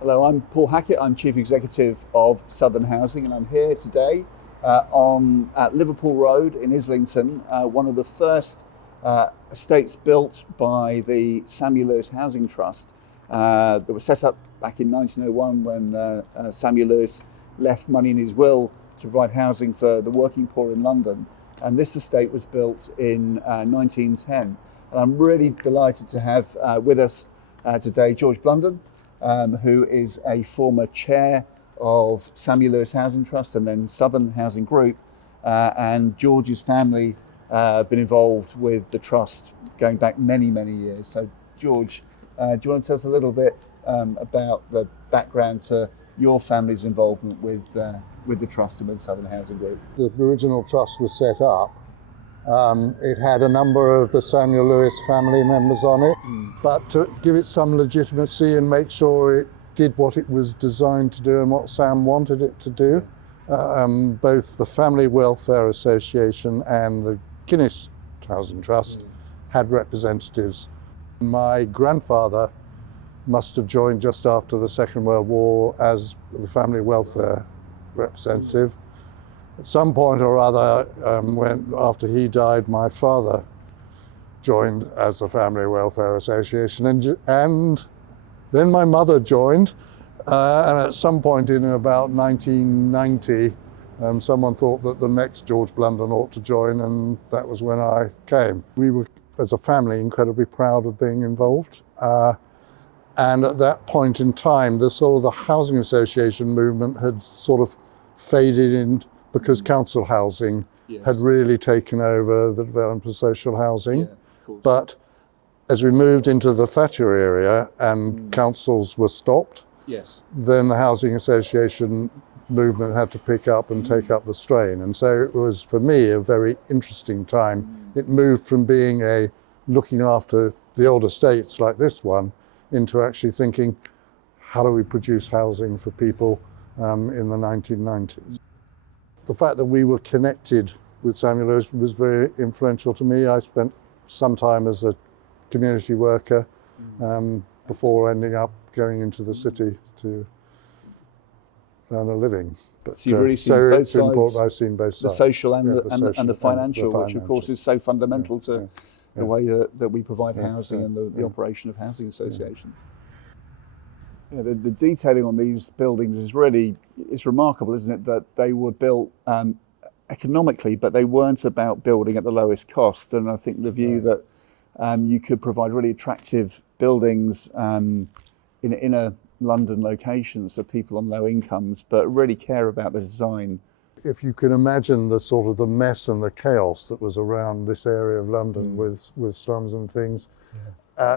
Hello, I'm Paul Hackett. I'm Chief Executive of Southern Housing, and I'm here today at Liverpool Road in Islington, one of the first estates built by the Samuel Lewis Housing Trust that was set up back in 1901 when Samuel Lewis left money in his will to provide housing for the working poor in London. And this estate was built in 1910. And I'm really delighted to have with us today George Blunden, who is a former chair of Samuel Lewis Housing Trust and then Southern Housing Group. And George's family have been involved with the trust going back many, many years. So George, do you want to tell us a little bit about the background to your family's involvement with the trust and with Southern Housing Group? The original trust was set up. It had a number of the Samuel Lewis family members on it, but to give it some legitimacy and make sure it did what it was designed to do and what Sam wanted it to do, both the Family Welfare Association and the Guinness Housing Trust had representatives. My grandfather must have joined just after the Second World War as the Family Welfare representative. At some point or other, after he died, my father joined as the Family Welfare Association, and then my mother joined, and at some point in about 1990, someone thought that the next George Blunden ought to join, and that was when I came. We were, as a family, incredibly proud of being involved. And at that point in time, the housing association movement had sort of faded in because council housing had really taken over the development of social housing. But as we moved into the Thatcher area and councils were stopped, then the housing association movement had to pick up and take up the strain. And so it was, for me, a very interesting time. It moved from being looking after the old estates like this one into actually thinking, how do we produce housing for people in the 1990s? The fact that we were connected with Samuel Lewis was very influential to me. I spent some time as a community worker before ending up going into the city to earn a living. But, so you've really seen both sides. Important. I've seen both sides. The social and the financial, which of course is so fundamental to the way that we provide housing and the operation of housing associations. The detailing on these buildings is remarkable, isn't it? That they were built economically, but they weren't about building at the lowest cost. And I think the view that you could provide really attractive buildings in inner London locations for people on low incomes, but really care about the design. If you can imagine the sort of the mess and the chaos that was around this area of London with slums and things,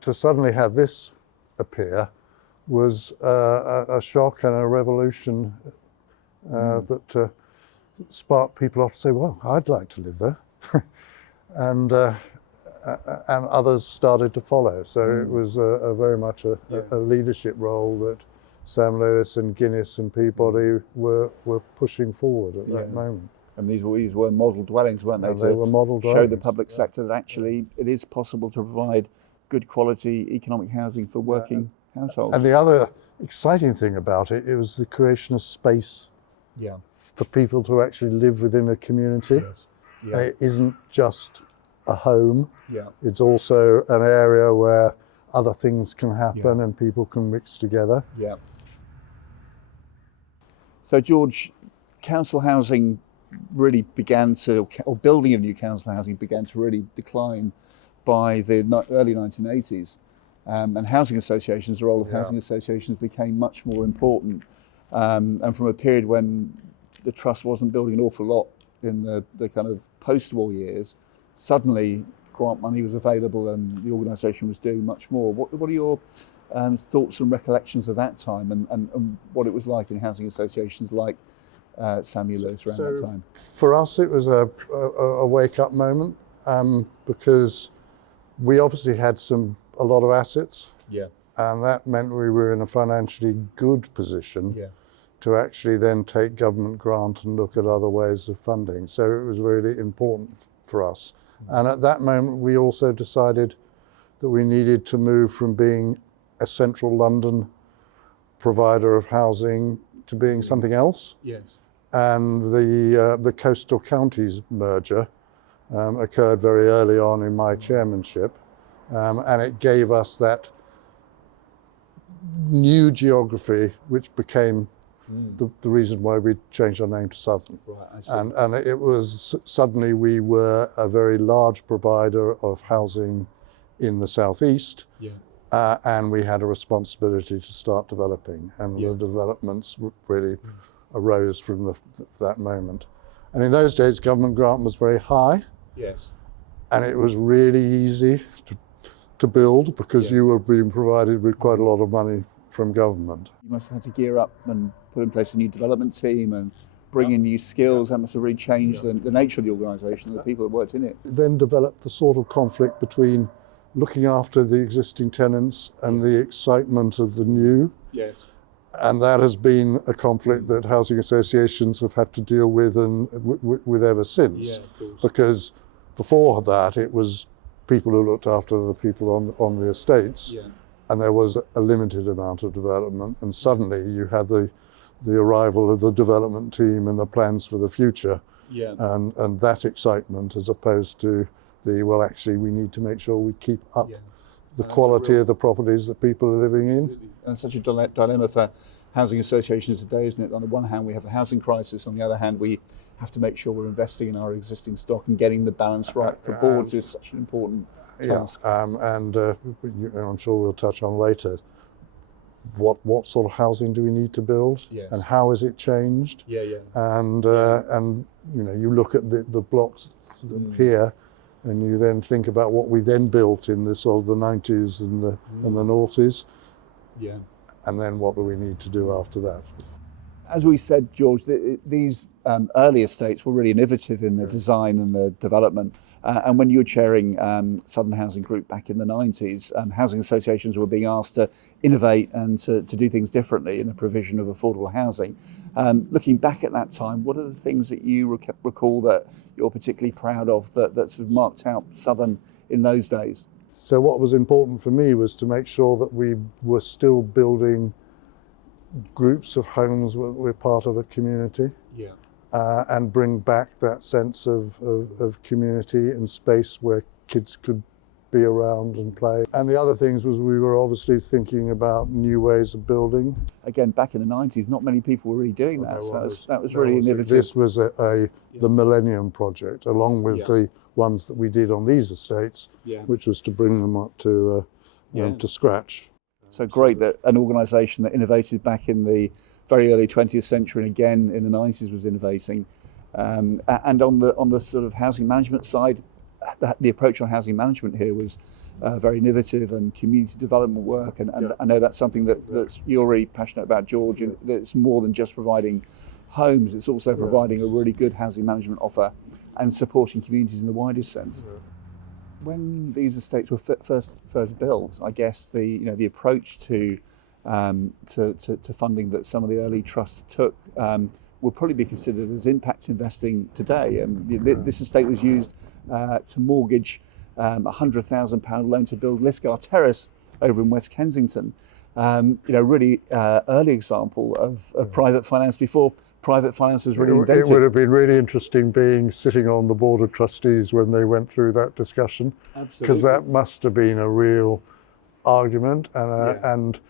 to suddenly have this appear was a shock and a revolution that sparked people off to say, well, I'd like to live there. and others started to follow. So it was very much a leadership role that Sam Lewis and Guinness and Peabody were pushing forward at that moment. And these were model dwellings, weren't they? And they were model dwellings. Show the public sector that actually it is possible to provide good quality economic housing for working households. And the other exciting thing about it, it was the creation of space for people to actually live within a community. And it isn't just a home. It's also an area where other things can happen and people can mix together. So George, council housing really began to, or building of new council housing began to really decline by the early 1980s. And housing associations, the role of housing associations became much more important. And from a period when the trust wasn't building an awful lot in the kind of post-war years, suddenly grant money was available and the organisation was doing much more. What are your thoughts and recollections of that time and what it was like in housing associations like Samuel Lewis around that time? For us, it was a wake-up moment because we obviously had a lot of assets, and that meant we were in a financially good position to actually then take government grant and look at other ways of funding. So it was really important for us. And at that moment, we also decided that we needed to move from being a central London provider of housing to being something else. Yes. And the coastal counties merger occurred very early on in my chairmanship, and it gave us that new geography, which became the reason why we changed our name to Southern. Right, I see. And it was suddenly we were a very large provider of housing in the southeast, and we had a responsibility to start developing, and the developments really arose from that moment. And in those days, government grant was very high. Yes. And it was really easy to build because you were being provided with quite a lot of money from government. You must have had to gear up and put in place a new development team and bring in new skills. That must have really changed the nature of the organisation and the people that worked in it. Then developed the sort of conflict between looking after the existing tenants and the excitement of the new. Yes. And that has been a conflict that housing associations have had to deal with and with ever since. Yeah, because before that, it was people who looked after the people on the estates, and there was a limited amount of development. And suddenly you had the arrival of the development team and the plans for the future, and that excitement, as opposed to actually we need to make sure we keep up the quality of the properties that people are living in. And such a dilemma for housing associations today, isn't it? On the one hand, we have a housing crisis. On the other hand, we have to make sure we're investing in our existing stock and getting the balance right for boards is such an important task. And I'm sure we'll touch on later what sort of housing do we need to build, and how has it changed? And you look at the blocks here, and you then think about what we then built in the sort of the 90s and the noughties. And then what do we need to do after that? As we said, George, these early estates were really innovative in the design and the development. And when you were chairing Southern Housing Group back in the 90s, housing associations were being asked to innovate and to do things differently in the provision of affordable housing. Looking back at that time, what are the things that you recall that you're particularly proud of that sort of marked out Southern in those days? So what was important for me was to make sure that we were still building groups of homes where we're part of a community, and bring back that sense of community and space where kids could be around and play. And the other things was we were obviously thinking about new ways of building. Again, back in the 90s, not many people were really doing that, so that was really innovative. This was the Millennium Project, along with the ones that we did on these estates, which was to bring them up to scratch. So great that an organisation that innovated back in the very early 20th century and again in the 90s was innovating. And on the sort of housing management side, the approach on housing management here was very innovative and community development work. And I know that's something that you're really passionate about, George, and that it's more than just providing homes, it's also providing a really good housing management offer and supporting communities in the widest sense. When these estates were first built, I guess the approach to funding that some of the early trusts took would probably be considered as impact investing today. This estate was used to mortgage a £100,000 loan to build Lisgar Terrace over in West Kensington. Really early example of private finance before private finance was really invented. It would have been really interesting sitting on the board of trustees when they went through that discussion. Absolutely. Because that must have been a real argument, and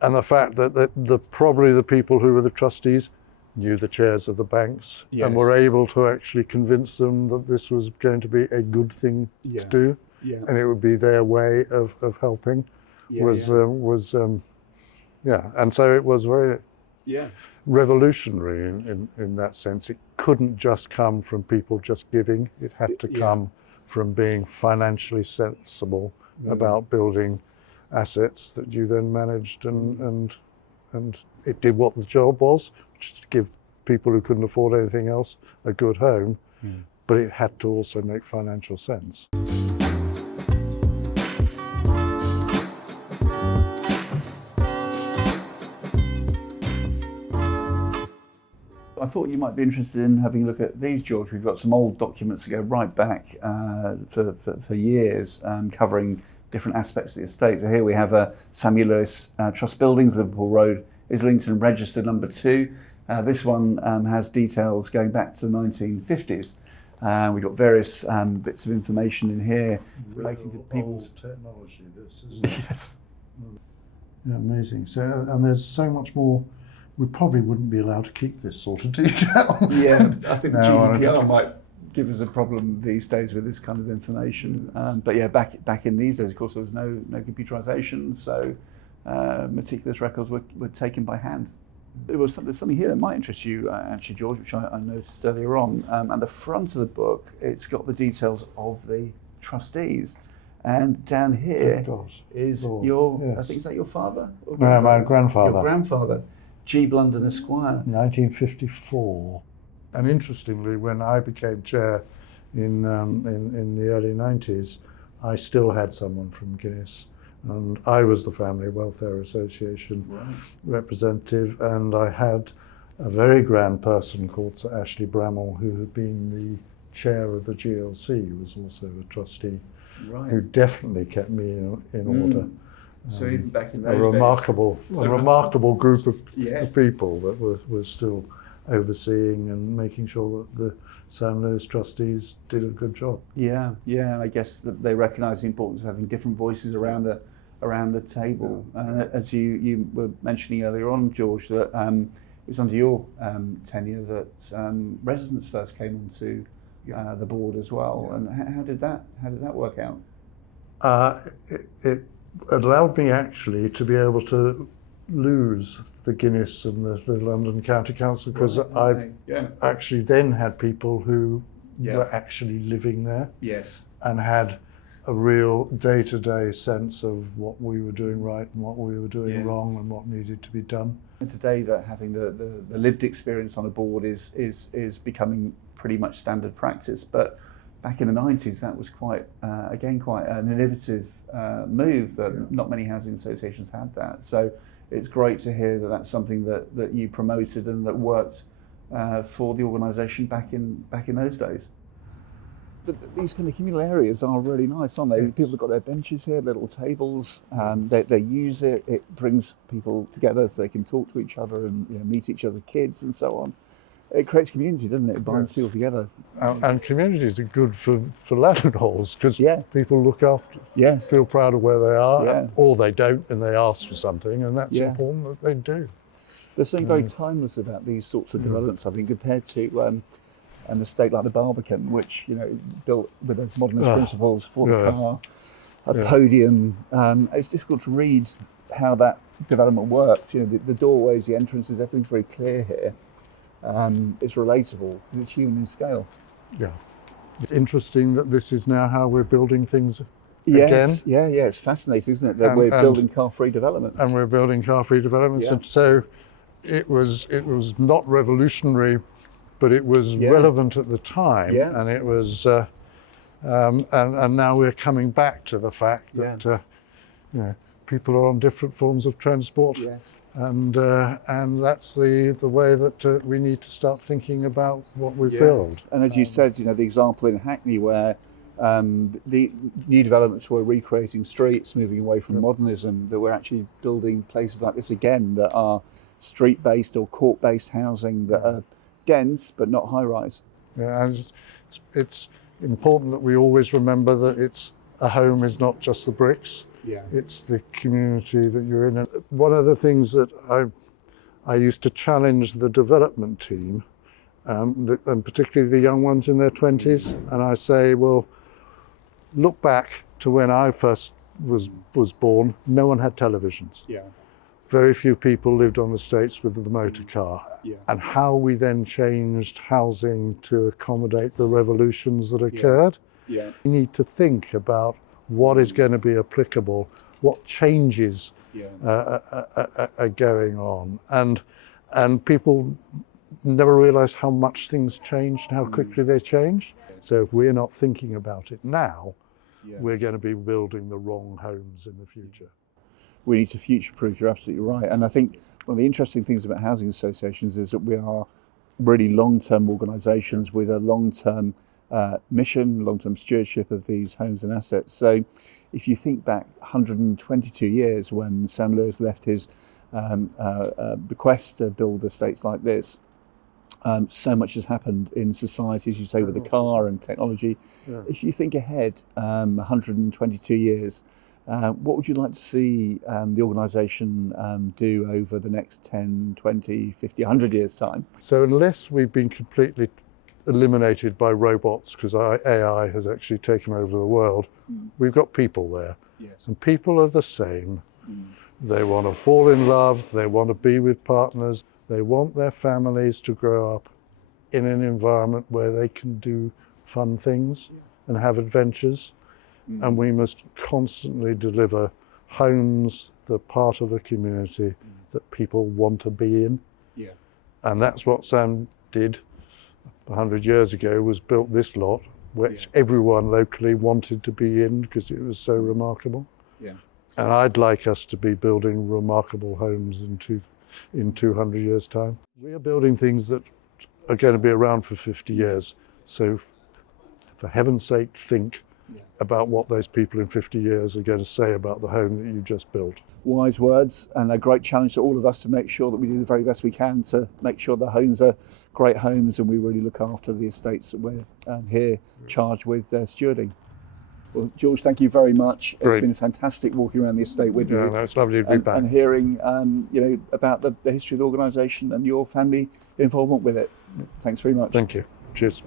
the fact that probably the people who were the trustees knew the chairs of the banks and were able to actually convince them that this was going to be a good thing to do, and it would be their way of helping. And so it was very revolutionary in that sense. It couldn't just come from people just giving. It had to come from being financially sensible about building assets that you then managed, and it did what the job was, which is to give people who couldn't afford anything else a good home, but it had to also make financial sense. I thought you might be interested in having a look at these, George. We've got some old documents that go right back for years, covering different aspects of the estate. So here we have a Samuel Lewis Trust Buildings, Liverpool Road, Islington, registered number 2. This one has details going back to the 1950s. We've got various bits of information in here relating to people's technology. This isn't it? Yes. Yeah, amazing. So, and there's so much more. We probably wouldn't be allowed to keep this sort of detail. Yeah, I think No, GDPR might give us a problem these days with this kind of information. But yeah, back in these days, of course, there was no computerization, so meticulous records were taken by hand. There's something here that might interest you, actually, George, which I noticed earlier on. At the front of the book, it's got the details of the trustees. And down here is your, I think, is that your father? No, my grandfather. Your grandfather, G. Blunden, Esquire. 1954. And interestingly, when I became chair in the early 90s, I still had someone from Guinness. And I was the Family Welfare Association representative, and I had a very grand person called Sir Ashley Bramall, who had been the chair of the GLC, who was also a trustee, who definitely kept me in order. So even back in those days, a remarkable group of people that were still overseeing and making sure that the Sam Lewis trustees did a good job. Yeah, I guess that they recognise the importance of having different voices around the table. As you were mentioning earlier on, George, that it was under your tenure that residents first came onto the board as well. And how did that work out? It allowed me actually to be able to lose the Guinness and the London County Council, because I've actually then had people who were actually living there and had a real day-to-day sense of what we were doing right and what we were doing wrong and what needed to be done. And today, that having the lived experience on a board is becoming pretty much standard practice. But back in the 90s, that was quite an innovative move that not many housing associations had that. So it's great to hear that that's something that you promoted and that worked for the organisation back in those days. But these kind of communal areas are really nice, aren't they? Yes. People have got their benches here, little tables. They use it. It brings people together so they can talk to each other and meet each other's kids and so on. It creates community, doesn't it? It binds people together. And communities are good for landlords, because people look after, feel proud of where they are, or they don't and they ask for something, and that's important that they do. There's something very timeless about these sorts of developments, I think, compared to an estate like the Barbican, which built with those modernist principles for the car, a podium. It's difficult to read how that development works. The doorways, the entrances, everything's very clear here. It's relatable because it's human in scale. Yeah, it's interesting that this is now how we're building things again. Yeah, it's fascinating, isn't it? That we're building car-free developments. And we're building car-free developments, and so it was not revolutionary, but it was relevant at the time, and it was, and now we're coming back to the fact that people are on different forms of transport. And that's the way that we need to start thinking about what we build. And as you said, the example in Hackney where the new developments were recreating streets, moving away from modernism, that we're actually building places like this again that are street-based or court-based housing that are dense but not high-rise. Yeah, and it's important that we always remember that a home is not just the bricks. It's the community that you're in. And one of the things that I used to challenge the development team, and particularly the young ones in their 20s, and I say, well, look back to when I first was born. No one had televisions. Very few people lived on estates with the motor car. And how we then changed housing to accommodate the revolutions that occurred. We need to think about what is going to be applicable, what changes are going on. And people never realise how much things changed, how quickly they changed. So if we're not thinking about it now, we're going to be building the wrong homes in the future. We need to future-proof, you're absolutely right. And I think one of the interesting things about housing associations is that we are really long-term organisations with a long-term mission, long-term stewardship of these homes and assets. So if you think back 122 years when Sam Lewis left his bequest to build estates like this, so much has happened in society, as you say, with the car and technology. Yeah. If you think ahead 122 years, what would you like to see the organisation do over the next 10, 20, 50, 100 years' time? So unless we've been completely eliminated by robots, because AI has actually taken over the world, we've got people there. Yes. And people are the same. They want to fall in love, they want to be with partners, they want their families to grow up in an environment where they can do fun things and have adventures. And we must constantly deliver homes, the part of a community that people want to be in. Yeah. And that's what Sam did 100 years ago, was built this lot, which everyone locally wanted to be in because it was so remarkable. Yeah. And I'd like us to be building remarkable homes in 200 years' time. We are building things that are going to be around for 50 years. So for heaven's sake, think about what those people in 50 years are going to say about the home that you just built. Wise words, and a great challenge to all of us to make sure that we do the very best we can to make sure the homes are great homes and we really look after the estates that we're here charged with stewarding. Well, George, thank you very much. Great. It's been fantastic walking around the estate with you. No, it's lovely to be back. And hearing about the history of the organisation and your family involvement with it. Thanks very much. Thank you. Cheers.